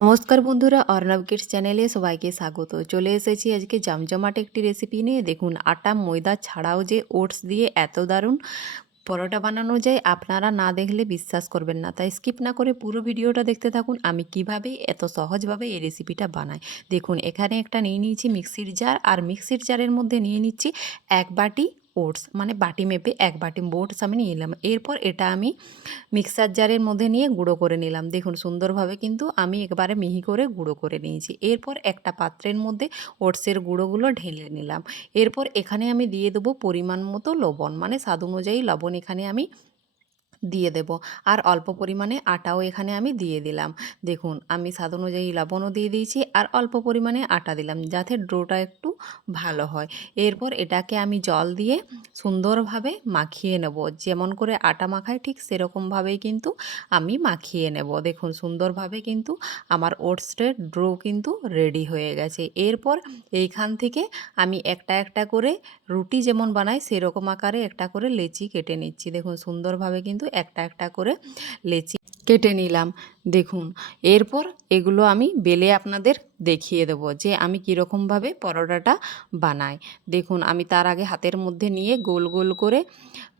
নমস্কার বন্ধুরা, অর্ণব কিডস চ্যানেলে সবাইকে স্বাগত। চলে এসেছি আজকে জমজমাট একটি রেসিপি নিয়ে। দেখুন, আটা, ময়দা ছাড়াও যে ওটস দিয়ে এত দারুণ পরোটা বানানো যায়, আপনারা না দেখলে বিশ্বাস করবেন না। তাই স্কিপ না করে পুরো ভিডিওটা দেখতে থাকুন, আমি কীভাবে এত সহজভাবে এই রেসিপিটা বানাই। দেখুন, এখানে একটা নিয়ে নিয়েছি মিক্সির জার আর মিক্সির জারের মধ্যে নিয়ে নিচ্ছি এক বাটি ওটস মানে বাটি মেপে এক বাটি ওটস আমি নিয়ে নিলাম। এরপর এটা আমি মিক্সার জারের মধ্যে নিয়ে গুঁড়ো করে নিলাম। দেখুন সুন্দরভাবে কিন্তু আমি একবারে মিহি করে গুঁড়ো করে নিয়েছি। এরপর একটা পাত্রের মধ্যে ওটসের গুঁড়োগুলো ঢেলে নিলাম। এরপর এখানে আমি দিয়ে দেবো পরিমাণ মতো লবণ মানে স্বাদ অনুযায়ী লবণ এখানে আমি দিয়ে দেব। আর অল্প পরিমাণে আটাও এখানে আমি দিয়ে দিলাম। দেখুন, আমি স্বাদ অনুযায়ী লবণও দিয়ে দিয়েছি আর অল্প পরিমাণে আটা দিলাম যাতে ডোটা একটু ভালো হয়। এরপর এটাকে আমি জল দিয়ে সুন্দরভাবে মাখিয়ে নেব। যেমন করে আটা মাখায় ঠিক সেরকমভাবেই কিন্তু আমি মাখিয়ে নেব। দেখুন, সুন্দরভাবে কিন্তু আমার ওটসের ড্রো কিন্তু রেডি হয়ে গেছে। এরপর এইখান থেকে আমি একটা একটা করে রুটি যেমন বানাই সেরকম আকারে একটা করে লেচি কেটে নিচ্ছি। দেখুন, সুন্দরভাবে কিন্তু একটা একটা করে লেচি কেটে নিলাম। দেখুন, এরপর এগুলো আমি বেলে আপনাদের দেখিয়ে দেব যে আমি কীরকমভাবে পরোটাটা বানাই। দেখুন, আমি তার আগে হাতের মধ্যে নিয়ে গোল গোল করে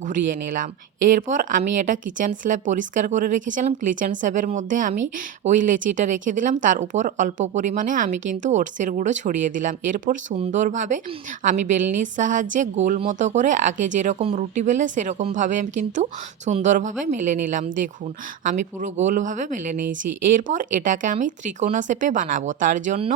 ঘুরিয়ে নিলাম। এরপর আমি এটা কিচেন স্ল্যাব পরিষ্কার করে রেখেছিলাম। কিচেন স্ল্যাবের মধ্যে আমি ওই লেচিটা রেখে দিলাম। তার উপর অল্প পরিমাণে আমি কিন্তু ওটসের গুঁড়ো ছড়িয়ে দিলাম। এরপর সুন্দরভাবে আমি বেলনির সাহায্যে গোল মতো করে আগে যেরকম রুটি বেলে সেরকমভাবে আমি কিন্তু সুন্দরভাবে মেলে নিলাম। দেখুন, আমি পুরো গোলভাবে মেলে নিয়েছি। এরপর এটাকে আমি ত্রিকোণা শেপে বানাবো। তার জন্য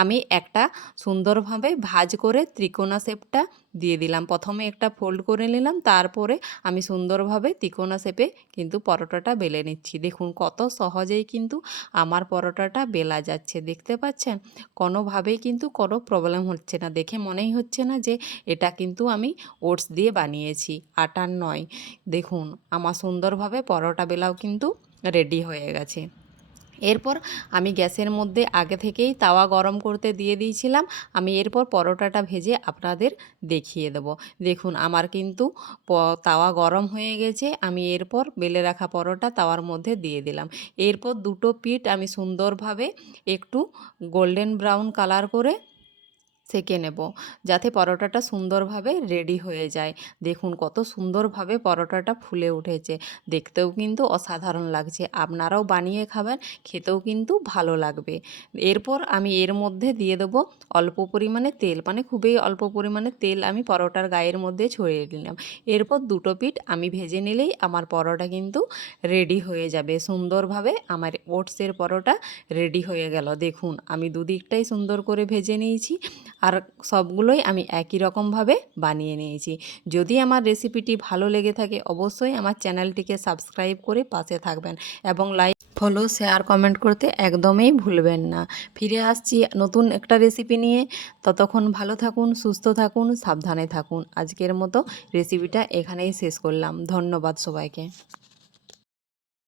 আমি একটা সুন্দরভাবে ভাজ করে ত্রিকোণা শেপটা দিয়ে দিলাম। প্রথমে একটা ফোল্ড করে নিলাম। তারপরে আমি সুন্দরভাবে ত্রিকোণা শেপে কিন্তু পরোটাটা বেলে নিচ্ছি। দেখুন কত সহজেই কিন্তু আমার পরোটাটা বেলা যাচ্ছে। দেখতে পাচ্ছেন? কোনোভাবেই কিন্তু কোনো প্রবলেম হচ্ছে না। দেখে মনেই হচ্ছে না যে এটা কিন্তু আমি ওটস দিয়ে বানিয়েছি। আটার নয়। দেখুন, আমার সুন্দরভাবে পরোটা বেলাও কিন্তু রেডি হয়ে গেছে। এরপর আমি গ্যাসের মধ্যে আগে থেকেই তাওয়া গরম করতে দিয়ে দিয়েছিলাম। আমি এরপর পরোটাটা ভেজে আপনাদের দেখিয়ে দেব। দেখুন, আমার কিন্তু তাওয়া গরম হয়ে গেছে। আমি এরপর বেলে রাখা পরোটা তাওয়ার মধ্যে দিয়ে দিলাম। এরপর দুটো পিঠ আমি সুন্দরভাবে একটু গোল্ডেন ব্রাউন কালার করে সেঁকে নেব। যাতে পরোটাটা সুন্দরভাবে রেডি হয়ে যায়। দেখুন কত সুন্দরভাবে পরোটাটা ফুলে উঠেছে। দেখতেও কিন্তু অসাধারণ লাগছে। আপনারাও বানিয়ে খাবেন, খেতেও কিন্তু ভালো লাগবে। এরপর আমি এর মধ্যে দিয়ে দেবো অল্প পরিমাণে তেল। মানে খুবই অল্প পরিমাণে তেল আমি পরোটার গায়ের মধ্যে ছড়িয়ে নিলাম এরপর দুটো পিঠ আমি ভেজে নিলেই আমার পরোটা কিন্তু রেডি হয়ে যাবে। সুন্দরভাবে আমার ওটসের পরোটা রেডি হয়ে গেল। দেখুন, আমি দুদিকটাই সুন্দর করে ভেজে নিয়েছি। আর সবগুলোই আমি একই রকমভাবে বানিয়ে নিয়েছি। যদি আমার রেসিপিটি ভালো লেগে থাকে, অবশ্যই আমার চ্যানেলটিকে সাবস্ক্রাইব করে পাশে থাকবেন এবং লাইক, ফলো, শেয়ার, কমেন্ট করতে একদমই ভুলবেন না। ফিরে আসছি নতুন একটা রেসিপি নিয়ে। ততক্ষণ ভালো থাকুন, সুস্থ থাকুন, সাবধানে থাকুন। আজকের মতো রেসিপিটা এখানেই শেষ করলাম। ধন্যবাদ সবাইকে।